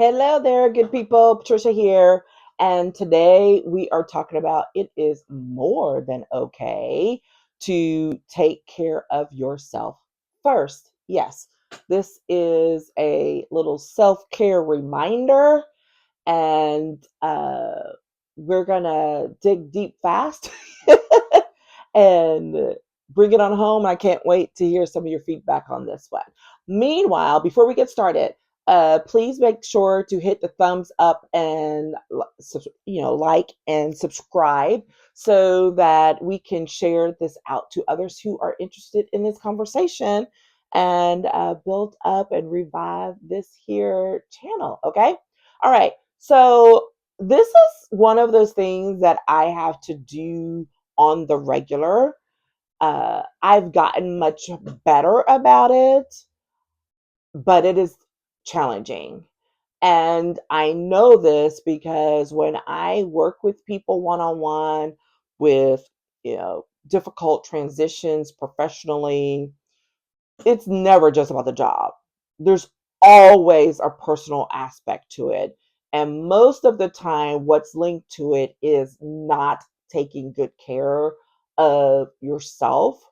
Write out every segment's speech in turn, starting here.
Hello there, good people. Patricia here. And today we are talking about it is more than okay to take care of yourself first. Yes, this is a little self care reminder, and we're going to dig deep fast and bring it on home. I can't wait to hear some of your feedback on this one. Meanwhile, before we get started, please make sure to hit the thumbs up and like and subscribe so that we can share this out to others who are interested in this conversation and build up and revive this here channel. Okay. All right. So this is one of those things that I have to do on the regular. I've gotten much better about it, but it is challenging. And I know this because when I work with people one on one with, difficult transitions professionally, it's never just about the job. There's always a personal aspect to it. And most of the time, what's linked to it is not taking good care of yourself,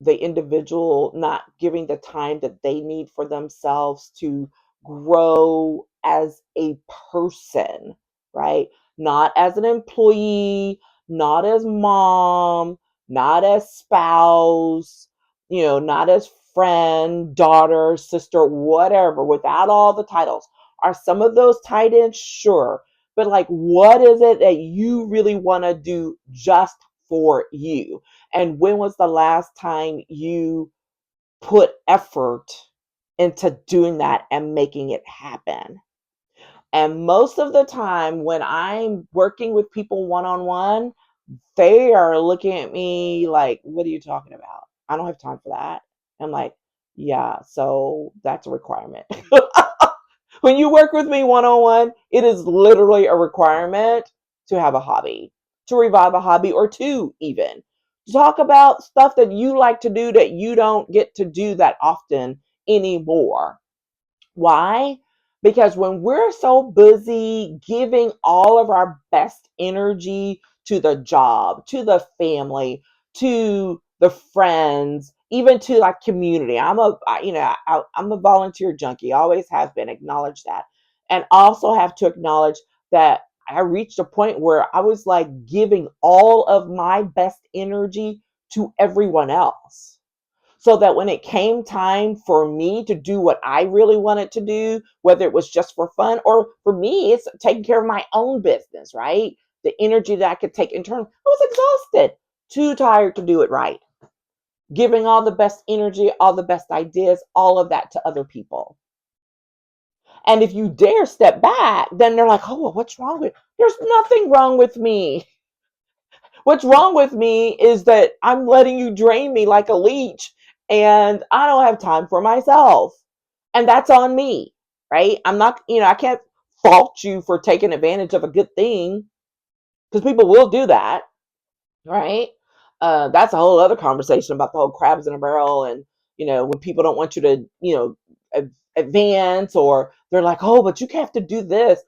the individual not giving the time that they need for themselves to grow as a person, right? Not as an employee, not as mom, not as spouse, not as friend, daughter, sister, whatever, without all the titles. Are some of those tied in? Sure. But like, what is it that you really want to do just for you? And when was the last time you put effort into doing that and making it happen? And most of the time, when I'm working with people one on one, they are looking at me like, what are you talking about? I don't have time for that. I'm like, yeah, so that's a requirement. When you work with me one on one, it is literally a requirement to have a hobby, to revive a hobby or two, even. Talk about stuff that you like to do that you don't get to do that often anymore. Why? Because when we're so busy giving all of our best energy to the job, to the family, to the friends, even to like community. I'm a volunteer junkie. Always have been. Acknowledge that, and also have to acknowledge that I reached a point where I was like giving all of my best energy to everyone else, so that when it came time for me to do what I really wanted to do, whether it was just for fun or for me, it's taking care of my own business, right? The energy that I could take in turn, I was exhausted, too tired to do it right. Giving all the best energy, all the best ideas, all of that to other people. And if you dare step back, then they're like, oh, well, what's wrong with? There's nothing wrong with me. What's wrong with me is that I'm letting you drain me like a leech and I don't have time for myself. And that's on me, right? I'm not, I can't fault you for taking advantage of a good thing because people will do that, right? That's a whole other conversation about the whole crabs in a barrel, and when people don't want you to advance, or they're like, oh, but you have to do this,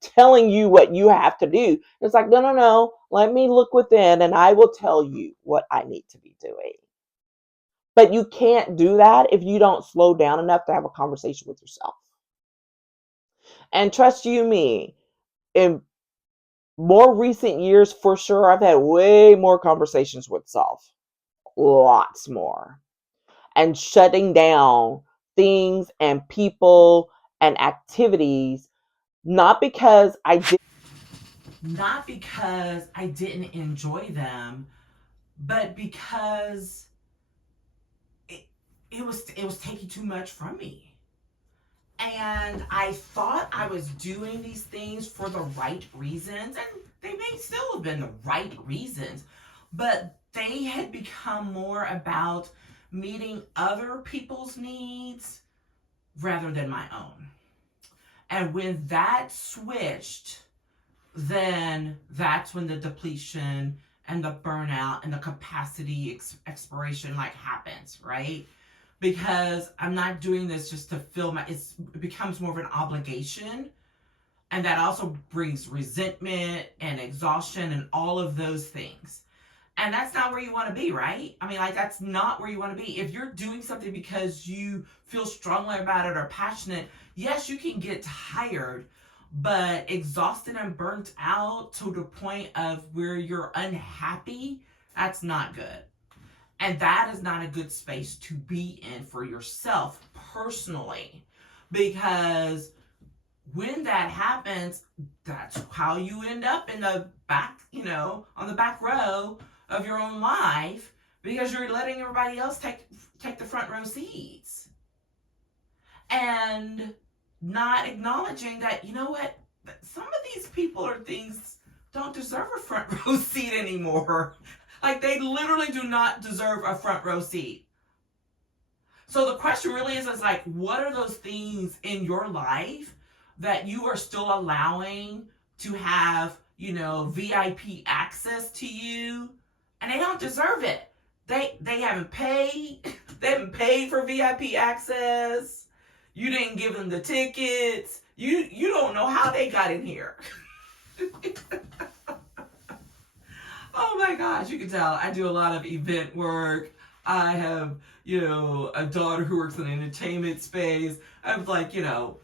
telling you what you have to do. It's like, no, no, no, let me look within and I will tell you what I need to be doing. But you can't do that if you don't slow down enough to have a conversation with yourself. And trust you me, in more recent years, for sure, I've had way more conversations with self, lots more, and shutting down things and people and activities, not because I didn't enjoy them, but because it, it was taking too much from me. And I thought I was doing these things for the right reasons, and they may still have been the right reasons, but they had become more about meeting other people's needs rather than my own. And when that switched, then that's when the depletion and the burnout and the capacity expiration like happens, right? because I'm not doing this just to fill it becomes more of an obligation. And that also brings resentment and exhaustion and all of those things. And that's not where you want to be, right? I mean, like, that's not where you want to be. If you're doing something because you feel strongly about it or passionate, yes, you can get tired, but exhausted and burnt out to the point of where you're unhappy, that's not good. And that is not a good space to be in for yourself personally. Because when that happens, that's how you end up in the back, on the back row of your own life, because you're letting everybody else take the front row seats and not acknowledging that, you know what, some of these people or things don't deserve a front row seat anymore. Like, they literally do not deserve a front row seat. So the question really is like, what are those things in your life that you are still allowing to have, VIP access to you, and they don't deserve it. They haven't paid. They haven't paid for VIP access. You didn't give them the tickets. You don't know how they got in here. Oh my gosh, you can tell I do a lot of event work. I have, a daughter who works in the entertainment space. I'm like,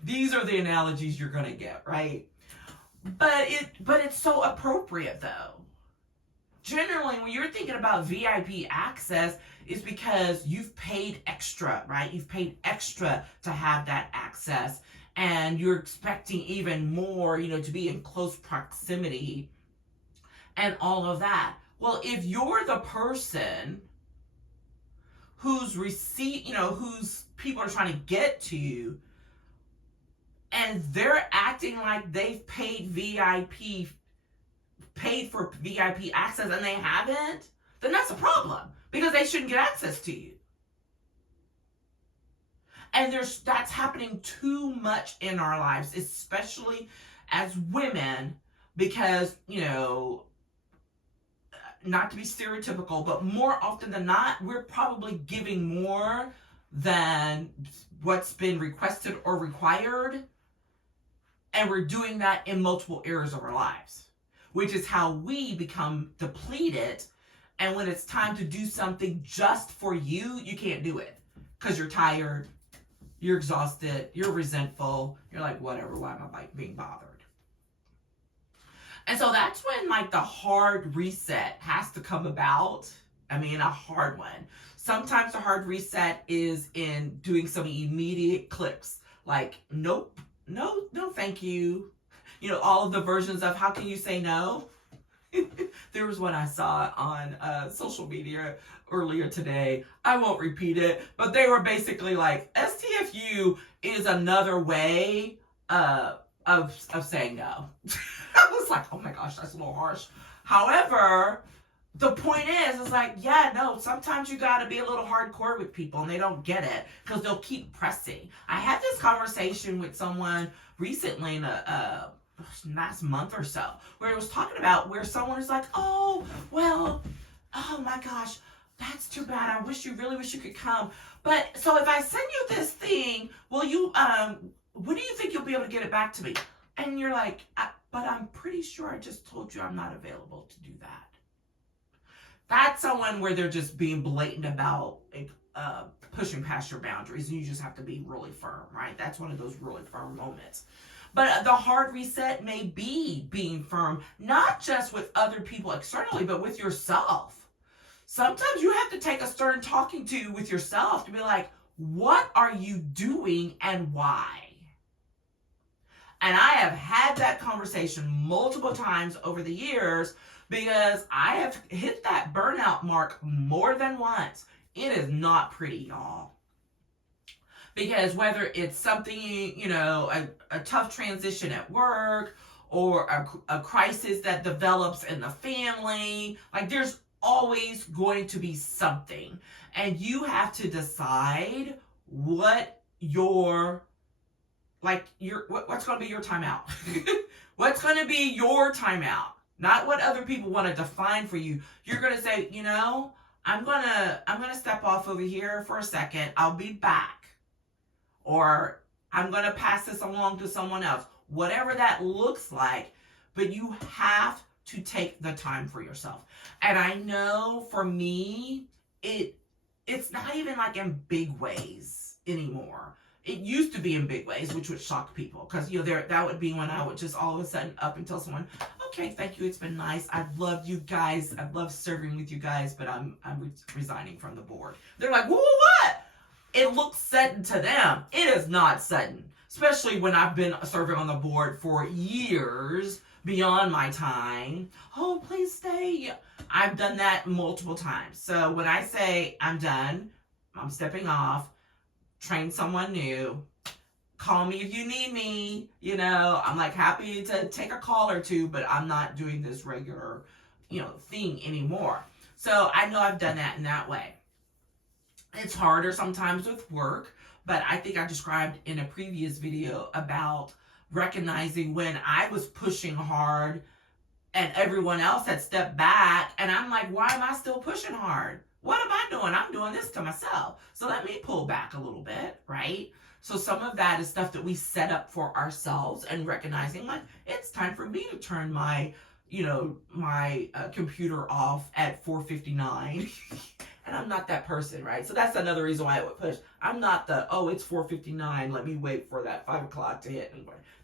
these are the analogies you're gonna get, right? But it's so appropriate though. Generally, when you're thinking about VIP access, it's because you've paid extra, right? You've paid extra to have that access, and you're expecting even more, to be in close proximity and all of that. Well, if you're the person whose whose people are trying to get to, and they're acting like they've paid for VIP access and they haven't, then that's a problem, because they shouldn't get access to you. And that's happening too much in our lives, especially as women, because, not to be stereotypical, but more often than not, we're probably giving more than what's been requested or required. And we're doing that in multiple areas of our lives, which is how we become depleted. And when it's time to do something just for you, you can't do it because you're tired, you're exhausted, you're resentful, you're like, whatever, why am I being bothered? And so that's when, like, the hard reset has to come about. I mean, a hard one. Sometimes the hard reset is in doing some immediate clicks, like, nope, no, thank you. All of the versions of how can you say no? There was one I saw on social media earlier today. I won't repeat it, but they were basically like, STFU is another way of saying no. I was like, oh my gosh, that's a little harsh. However, the point is like, yeah, no, sometimes you got to be a little hardcore with people and they don't get it because they'll keep pressing. I had this conversation with someone recently in a last month or so, where it was talking about where someone is like, oh, well, oh my gosh, that's too bad. I really wish you could come. But so if I send you this thing, will you, when do you think you'll be able to get it back to me? And you're like, but I'm pretty sure I just told you I'm not available to do that. That's someone where they're just being blatant about pushing past your boundaries, and you just have to be really firm, right? That's one of those really firm moments. But the hard reset may be being firm, not just with other people externally, but with yourself. Sometimes you have to take a stern talking to with yourself to be like, what are you doing and why? And I have had that conversation multiple times over the years because I have hit that burnout mark more than once. It is not pretty, y'all. Because whether it's something, a tough transition at work or a crisis that develops in the family, like there's always going to be something. And you have to decide what's going to be your timeout. What's going to be your timeout? Not what other people want to define for you. You're going to say, I'm gonna step off over here for a second. I'll be back. Or I'm gonna pass this along to someone else. Whatever that looks like, but you have to take the time for yourself. And I know for me, it's not even like in big ways anymore. It used to be in big ways, which would shock people, because that would be when I would just all of a sudden up and tell someone, "Okay, thank you, it's been nice. I've loved you guys. I've loved serving with you guys, but I'm resigning from the board." They're like, What?" It looks sudden to them. It is not sudden, especially when I've been serving on the board for years beyond my time. "Oh, please stay." I've done that multiple times. So when I say I'm done, I'm stepping off, train someone new, call me if you need me. I'm like happy to take a call or two, but I'm not doing this regular, thing anymore. So I know I've done that in that way. It's harder sometimes with work, but I think I described in a previous video about recognizing when I was pushing hard and everyone else had stepped back, and I'm like, why am I still pushing hard? What am I doing? I'm doing this to myself. So let me pull back a little bit, right? So some of that is stuff that we set up for ourselves, and recognizing like it's time for me to turn my computer off at 4:59. And I'm not that person, right? So that's another reason why I would push. I'm not it's 4:59, let me wait for that 5 o'clock to hit.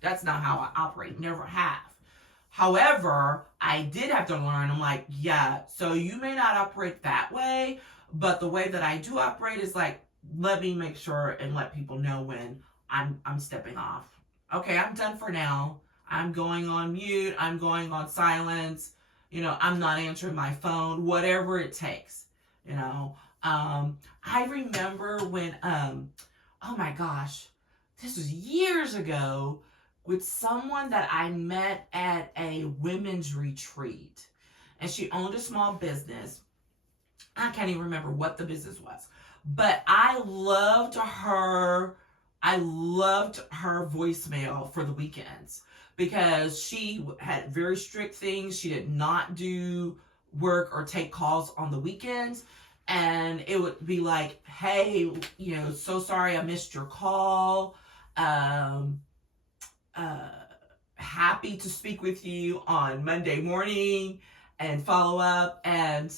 That's not how I operate. Never have. However, I did have to learn. I'm like, yeah, so you may not operate that way, but the way that I do operate is like, let me make sure and let people know when I'm stepping off. Okay, I'm done for now. I'm going on mute. I'm going on silence. I'm not answering my phone, whatever it takes. I remember when, oh my gosh, this was years ago, with someone that I met at a women's retreat. And she owned a small business. I can't even remember what the business was. But I loved her voicemail for the weekends, because she had very strict things. She did not do work or take calls on the weekends. And it would be like, hey, so sorry I missed your call. Happy to speak with you on Monday morning and follow up. And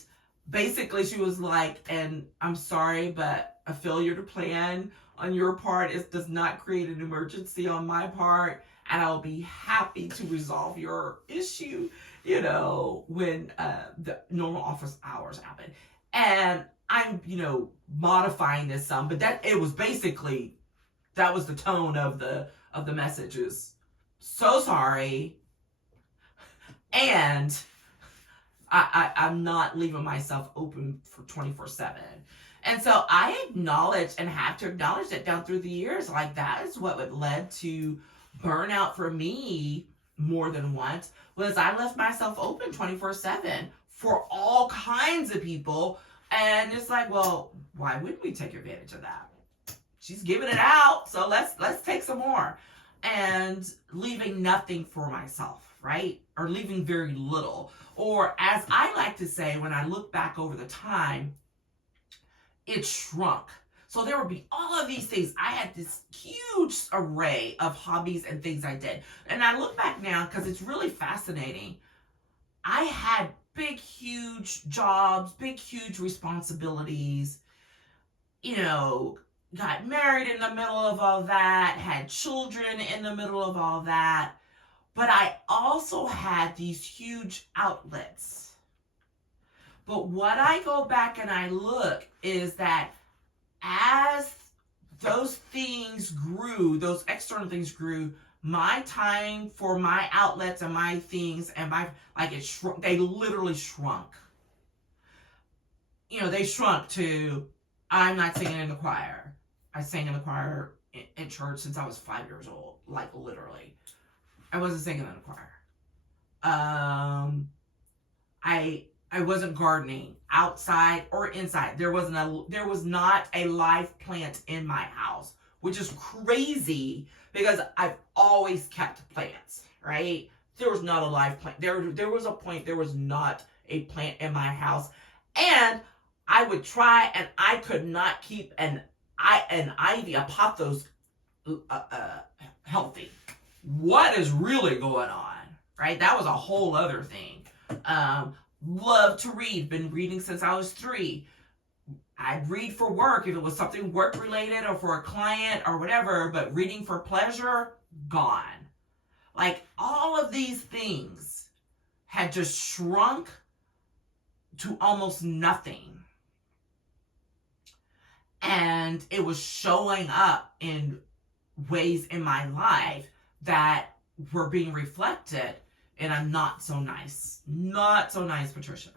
basically she was like, and I'm sorry, but a failure to plan on your part does not create an emergency on my part, and I'll be happy to resolve your issue, when the normal office hours happen. And I'm, modifying this some, but that was the tone of the messages. So sorry, and I'm not leaving myself open for 24/7. And so I acknowledge, and have to acknowledge, that down through the years, like that is what led to burnout for me more than once, was I left myself open 24/7 for all kinds of people. And it's like, well, why wouldn't we take advantage of that? She's giving it out, so let's take some more. And leaving nothing for myself, right? Or leaving very little. Or, as I like to say, when I look back over the time, it shrunk. So there would be all of these things. I had this huge array of hobbies and things I did. And I look back now because it's really fascinating. I had big, huge jobs, big, huge responsibilities, got married in the middle of all that, had children in the middle of all that. But I also had these huge outlets. But what I go back and I look is that as those things grew, those external things grew, my time for my outlets and my things and they literally shrunk. They shrunk to, I'm not singing in the choir. I sang in the choir in church since I was 5 years old, like literally. I wasn't singing in the choir. I wasn't gardening outside or inside. There was not a live plant in my house, which is crazy because I've always kept plants, right? There was not a live plant. There was a point there was not a plant in my house. And I would try, and I could not keep an ivy, a pothos, healthy. What is really going on, right? That was a whole other thing. Love to read. Been reading since I was 3. I'd read for work if it was something work related or for a client or whatever, but reading for pleasure, gone. Like, all of these things had just shrunk to almost nothing. And it was showing up in ways in my life that were being reflected in a not so nice, Patricia.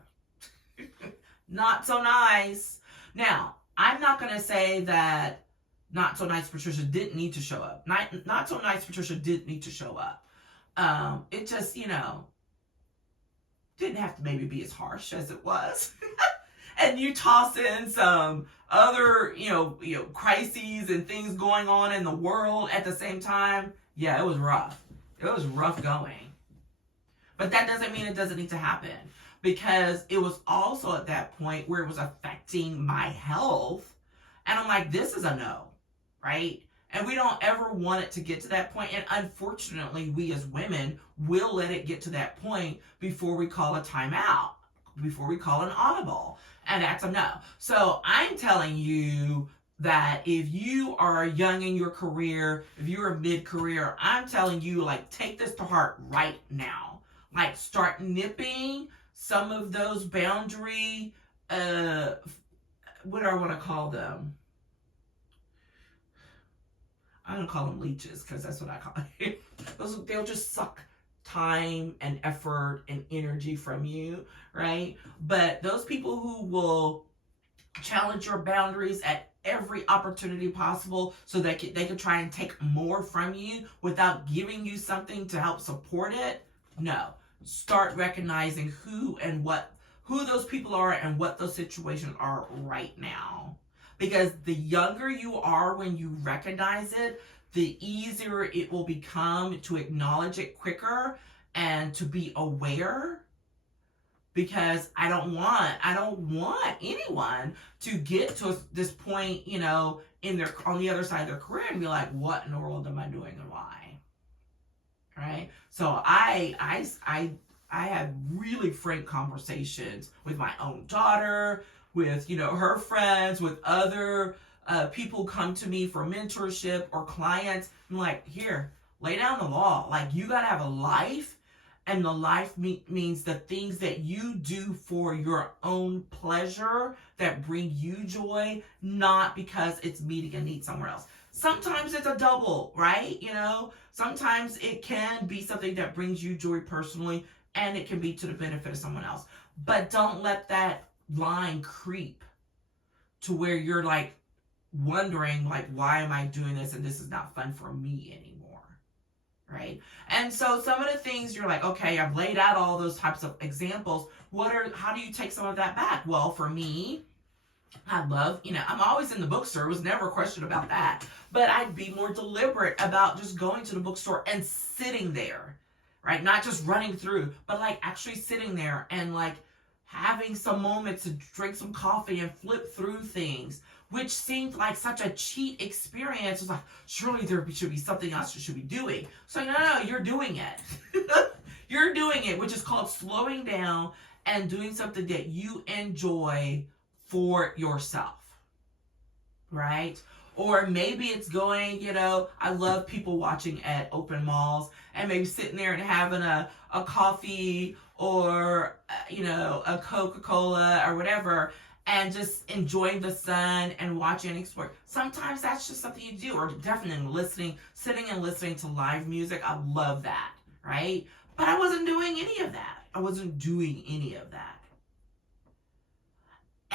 Not so nice. Now, I'm not going to say that not so nice Patricia didn't need to show up. Not so nice Patricia did need to show up. It just, didn't have to maybe be as harsh as it was. And you toss in some other, crises and things going on in the world at the same time. Yeah, it was rough. It was rough going. But that doesn't mean it doesn't need to happen, because it was also at that point where it was affecting my health. And I'm like, this is a no, right? And we don't ever want it to get to that point. And unfortunately, we as women will let it get to that point before we call a timeout, before we call an audible. And that's a no. So I'm telling you that if you are young in your career, if you're mid-career, I'm telling you, like, take this to heart right now. Like, start nipping some of those boundary, what do I want to call them? I'm going to call them leeches, because that's what I call it. They'll just suck time and effort and energy from you, right? But those people who will challenge your boundaries at every opportunity possible so that they can try and take more from you without giving you something to help support it, no. Start recognizing who those people are and what those situations are right now. Because the younger you are when you recognize it, the easier it will become to acknowledge it quicker and to be aware. Because I don't want anyone to get to this point, on the other side of their career and be like, what in the world am I doing and why? Right? So I have really frank conversations with my own daughter, with, her friends, with other people who come to me for mentorship or clients. I'm like, here, lay down the law. Like, you got to have a life, and the life means the things that you do for your own pleasure that bring you joy, not because it's meeting a need somewhere else. Sometimes it's a double, right? Sometimes it can be something that brings you joy personally, and it can be to the benefit of someone else. But don't let that line creep to where you're like wondering, like, why am I doing this and this is not fun for me anymore, right? And so some of the things you're like, okay, I've laid out all those types of examples. How do you take some of that back? Well, for me, I love, I'm always in the bookstore. It was never a question about that. But I'd be more deliberate about just going to the bookstore and sitting there, right? Not just running through, but like actually sitting there and like having some moments to drink some coffee and flip through things, which seemed like such a cheat experience. It was like, surely there should be something else you should be doing. So no, you're doing it. You're doing it, which is called slowing down and doing something that you enjoy for yourself, right? Or maybe it's going, I love people watching at open malls and maybe sitting there and having a coffee or, a Coca-Cola or whatever, and just enjoying the sun and watching and explore. Sometimes that's just something you do, or definitely sitting and listening to live music. I love that, right? But I wasn't doing any of that.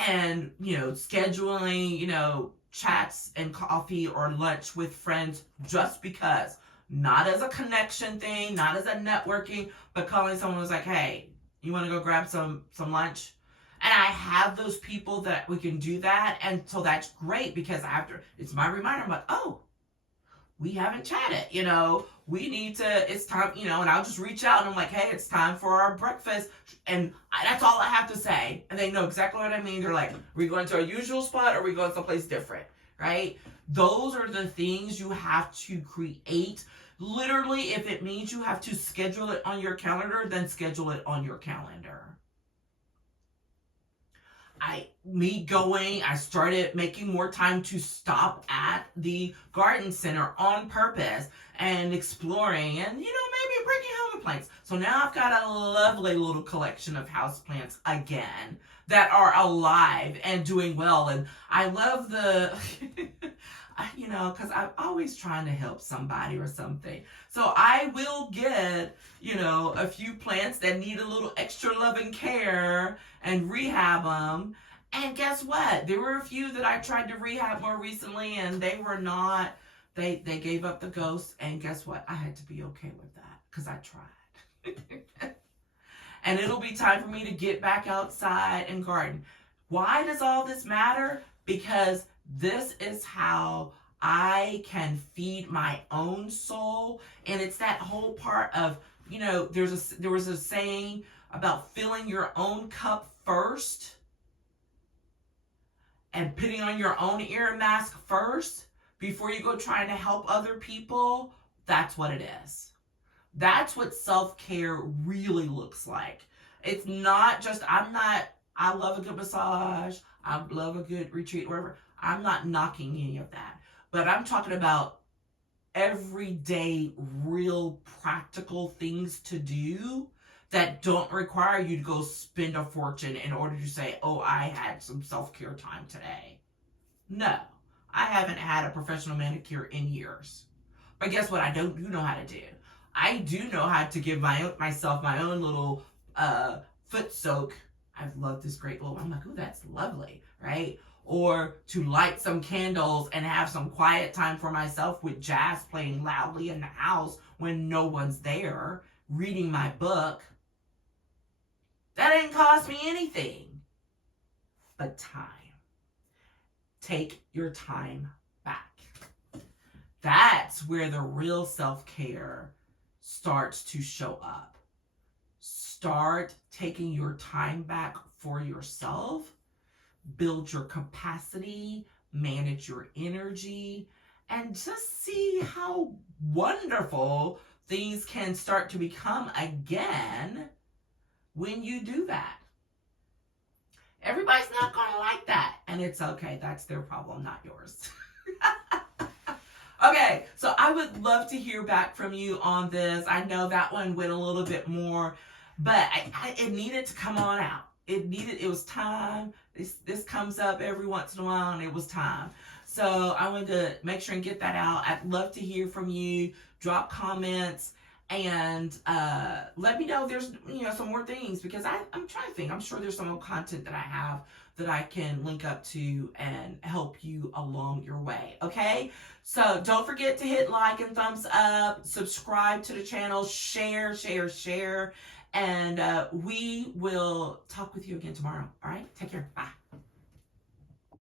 And, scheduling, chats and coffee or lunch with friends just because. Not as a connection thing, not as a networking, but calling someone who's like, hey, you want to go grab some lunch? And I have those people that we can do that. And so that's great, because after, it's my reminder. I'm like, oh, we haven't chatted, we need to, it's time, and I'll just reach out and I'm like, hey, it's time for our breakfast. And that's all I have to say. And they know exactly what I mean. They're like, are we going to our usual spot or are we going someplace different? Right? Those are the things you have to create. Literally, if it means you have to schedule it on your calendar, then schedule it on your calendar. I started making more time to stop at the garden center on purpose and exploring and, maybe bringing home plants. So now I've got a lovely little collection of houseplants again that are alive and doing well. And I love the, because I'm always trying to help somebody or something. So I will get, a few plants that need a little extra love and care and rehab them. And guess what? There were a few that I tried to rehab more recently and they were not, they gave up the ghost. And guess what? I had to be okay with that because I tried. And it'll be time for me to get back outside and garden. Why does all this matter? Because this is how I can feed my own soul. And it's that whole part of, there was a saying about filling your own cup first and putting on your own ear mask first before you go trying to help other people. That's what it is. That's what self-care really looks like. It's not just, I love a good massage, I love a good retreat, whatever. I'm not knocking any of that. But I'm talking about everyday, real practical things to do that don't require you to go spend a fortune in order to say, oh, I had some self-care time today. No, I haven't had a professional manicure in years. But guess what I do know how to do? I do know how to give myself my own little foot soak. I've loved this great little, I'm like, ooh, that's lovely, right? Or to light some candles and have some quiet time for myself with jazz playing loudly in the house when no one's there, reading my book. That didn't cost me anything but time. Take your time back. That's where the real self-care starts to show up. Start taking your time back for yourself. Build your capacity, manage your energy, and just see how wonderful things can start to become again when you do that. Everybody's not going to like that, and it's okay. That's their problem, not yours. Okay, so I would love to hear back from you on this. I know that one went a little bit more, but it needed to come on out. It was time. This comes up every once in a while, and it was time. So I wanted to make sure and get that out. I'd love to hear from you. Drop comments and let me know if there's some more things, because I'm trying to think. I'm sure there's some more content that I have that I can link up to and help you along your way. Okay, so don't forget to hit like and thumbs up, subscribe to the channel, share, and we will talk with you again tomorrow. All right, take care. Bye.